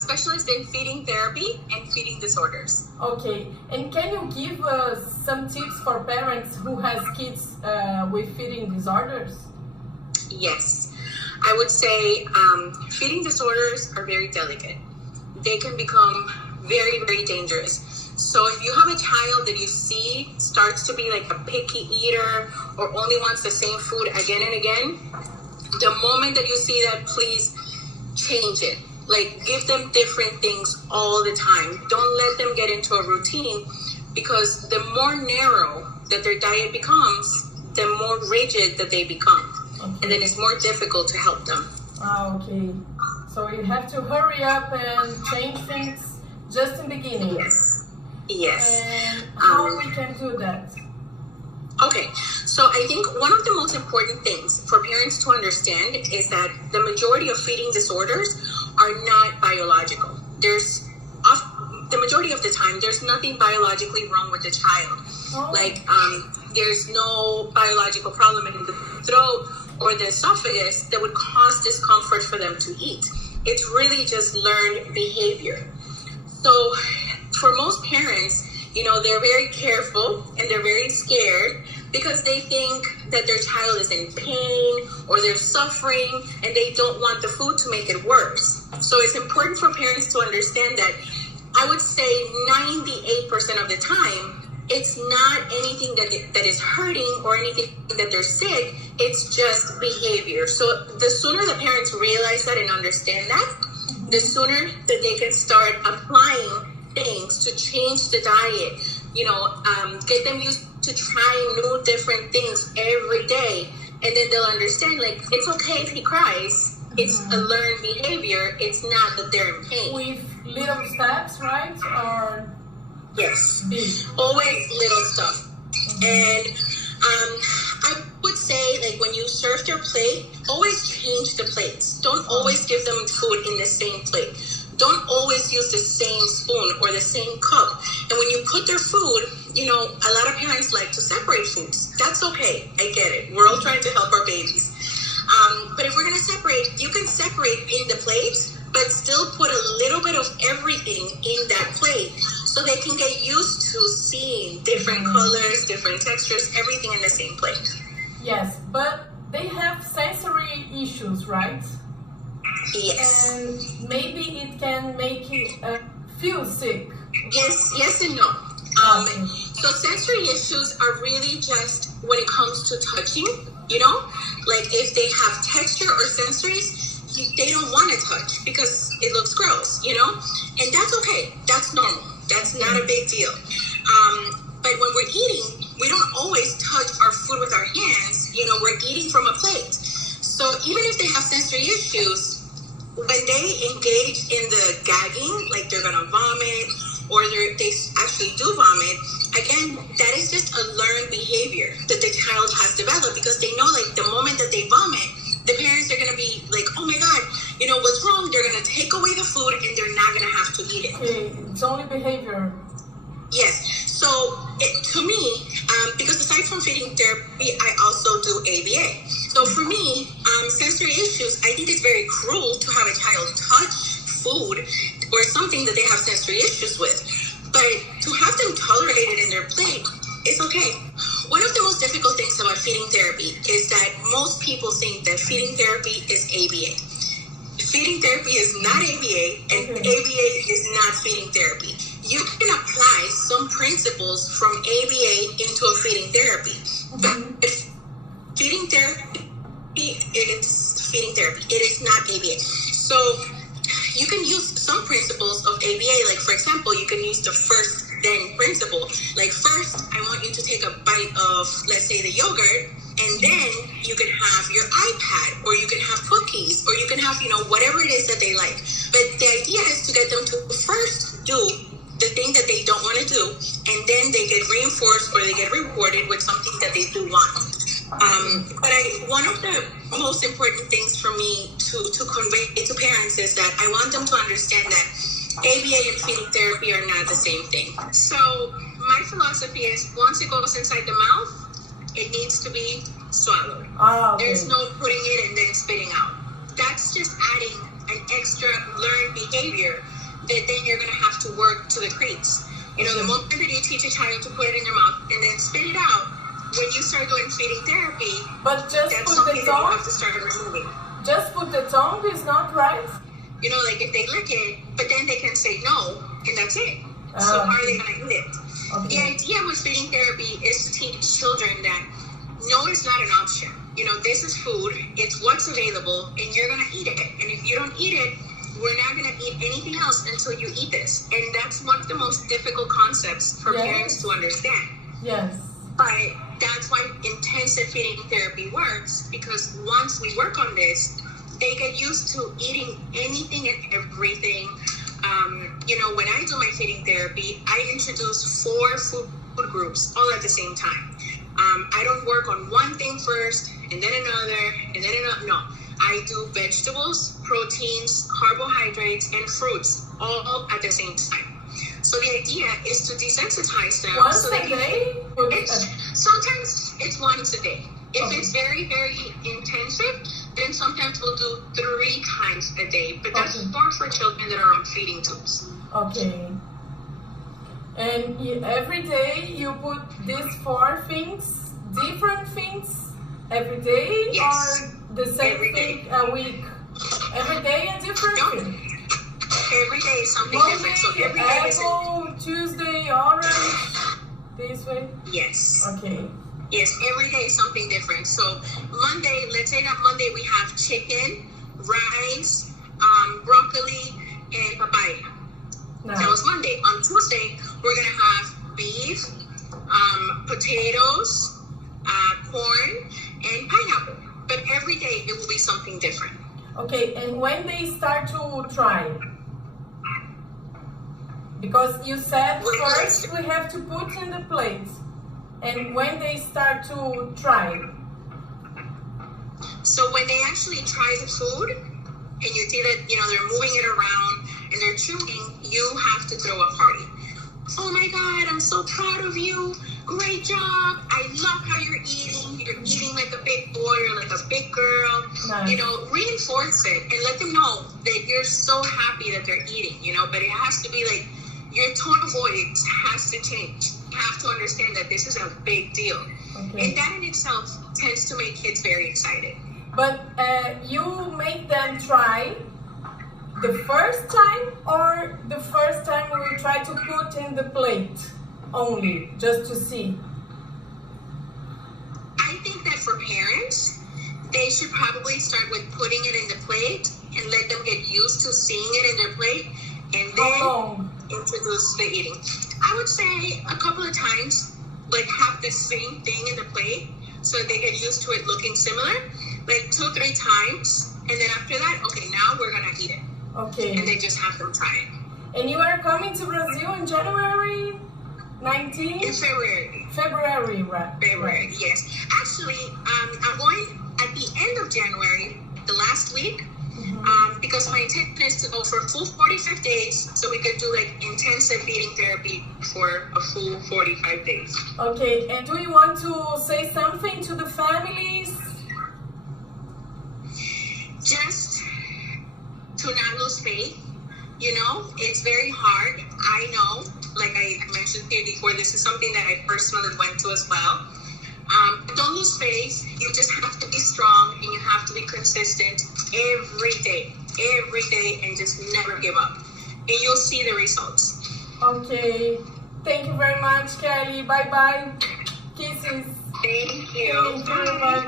specialist in feeding therapy and feeding disorders. Okay, and can you give us some tips for parents who has kids with feeding disorders? Yes, I would say feeding disorders are very delicate. They can become very, very dangerous. So if you have a child that you see starts to be like a picky eater or only wants the same food again and again, the moment that you see that, please change it. Like, give them different things all the time. Don't let them get into a routine, because the more narrow that their diet becomes, the more rigid that they become. Okay. And then it's more difficult to help them. Okay. So you have to hurry up and change things just in the beginning. Yes. Yes. And how we can do that? Okay, so I think one of the most important things for parents to understand is that the majority of feeding disorders are not biological. The majority of the time, there's nothing biologically wrong with the child. Oh. Like, there's no biological problem in the throat or the esophagus that would cause discomfort for them to eat. It's really just learned behavior. So for most parents, they're very careful and they're very scared because they think that their child is in pain or they're suffering and they don't want the food to make it worse. So it's important for parents to understand that I would say 98% of the time, it's not anything that is hurting or anything that they're sick. It's just behavior. So the sooner the parents realize that and understand that, the sooner that they can start applying things to change the diet, get them used to trying new different things every day. And then they'll understand, like, it's okay if he cries. It's a learned behavior. It's not that they're in pain. With little steps, right? Or yes, always little stuff. And I would say, like, when you serve their plate, always change the plates. Don't always give them food in the same plate. Don't always use the same spoon or the same cup. And when you put their food, a lot of parents like to separate foods. That's okay. I get it. We're all trying to help our babies. But if we're going to separate, you can separate in the plate, but still put a little bit of everything in that plate so they can get used to seeing different colors, different textures, everything in the same plate. Yes, but they have sensory issues, right? Yes. And maybe it can make you feel sick. Yes and no. So sensory issues are really just when it comes to touching, like if they have texture or sensories, they don't want to touch because it looks gross, and that's okay. That's normal. That's not a big deal. But when we're eating, we don't always touch our food with our hands. We're eating from a plate. So even if they have sensory issues, when they engage in the gagging, like they're going to vomit or they actually do vomit, again, that is just a learned behavior that the child has developed because they know, like, the moment that they vomit, the parents are going to be like, oh my God, what's wrong? They're going to take away the food and they're not going to have to eat it. It's only behavior. Yes. So to me, because aside from feeding therapy, I also do ABA. So for me, sensory issues, I think it's very cruel to have a child touch food or something that they have sensory issues with. But to have them tolerate it in their plate, it's okay. One of the most difficult things about feeding therapy is that most people think that feeding therapy is ABA. Feeding therapy is not ABA, and ABA is not feeding therapy. You can apply some principles from ABA into a feeding therapy. But feeding therapy is feeding therapy. It is not ABA. So you can use some principles of ABA. Like, for example, you can use the first then principle. Like, first, I want you to take a bite of, let's say, the yogurt, and then you can have your iPad, or you can have cookies, or you can have, whatever it is that they like. But the idea is to get them to first do the thing that they don't want to do, and then they get reinforced or they get rewarded with something that they do want. But one of the most important things for me to convey to parents is that I want them to understand that ABA and feeding therapy are not the same thing. So my philosophy is once it goes inside the mouth, it needs to be swallowed. Okay. There's no putting it and then spitting out. That's just adding an extra learned behavior that then you're going to have to work to decrease. You know, the moment that you teach a child to put it in their mouth and then spit it out, when you start doing feeding therapy, but just that's put something the that you tongue. have to start removing. Just put the tongue is not right. You know, like if they lick it, but then they can say no, and that's it. So how are they going to eat it? Okay. The idea with feeding therapy is to teach children that no is not an option. You know, this is food, it's what's available, and you're going to eat it. And if you don't eat it, we're not going to eat anything else until you eat this. And that's one of the most difficult concepts for parents to understand. Yes. But that's why intensive feeding therapy works, because once we work on this, they get used to eating anything and everything. You know, when I do my feeding therapy, I introduce 4 food groups all at the same time. I don't work on one thing first, and then another, and then another. No, I do vegetables, proteins, carbohydrates, and fruits all at the same time. So the idea is to desensitize them. Once so a day? Sometimes it's once a day. If it's very, very intensive, then sometimes we'll do 3 times a day. But that's more for children that are on feeding tubes. Okay. And every day you put these 4 things, different things, every day? Yes. Or the same Every thing day. a week? Every day a different No. thing? Every day is something Monday, different. So every day is apple, Tuesday, orange, this way? yes. Okay. Yes, every day is something different. So Monday, let's say that Monday we have chicken, rice, broccoli, and papaya. Nice. That was Monday. On Tuesday, we're going to have beef, potatoes, corn, and pineapple. But every day it will be something different. Okay, and when they start to try? Because you said first we have to put in the plate. And when they start to try? So when they actually try the food, and you see that, you know, they're moving it around and they're chewing, you have to throw a party. Oh my God, I'm so proud of you. Great job. I love how you're eating. You're eating like a big boy or like a big girl. Nice. You know, reinforce it and let them know that you're so happy that they're eating, you know, but it has to be like, your tone of voice has to change. You have to understand that this is a big deal. Okay. And that in itself tends to make kids very excited. But you make them try the first time, or the first time we try to put in the plate only, just to see? I think that for parents, they should probably start with putting it in the plate and let them get used to seeing it in their plate, and then introduce the eating. I would say a couple of times, like have the same thing in the plate so they get used to it looking similar, like 2 or 3 times, and then after that, okay, now we're gonna eat it. Okay. And they just have them try it. And you are coming to Brazil in January 19? In February. February, right? February, yes. Actually, I'm going at the end of January, the last week, because my intent is to go for a full 45 days so we could do like intensive feeding therapy for a full 45 days. Okay, and do you want to say something to the families? Just to not lose faith. You know, it's very hard. I know, like I mentioned here before, this is something that I personally went to as well. Don't lose faith. You just have to be strong and you have to be consistent every day, and just never give up. And you'll see the results. Okay. Thank you very much, Kelly. Bye-bye. Kisses. Thank you. Thank you. Bye-bye.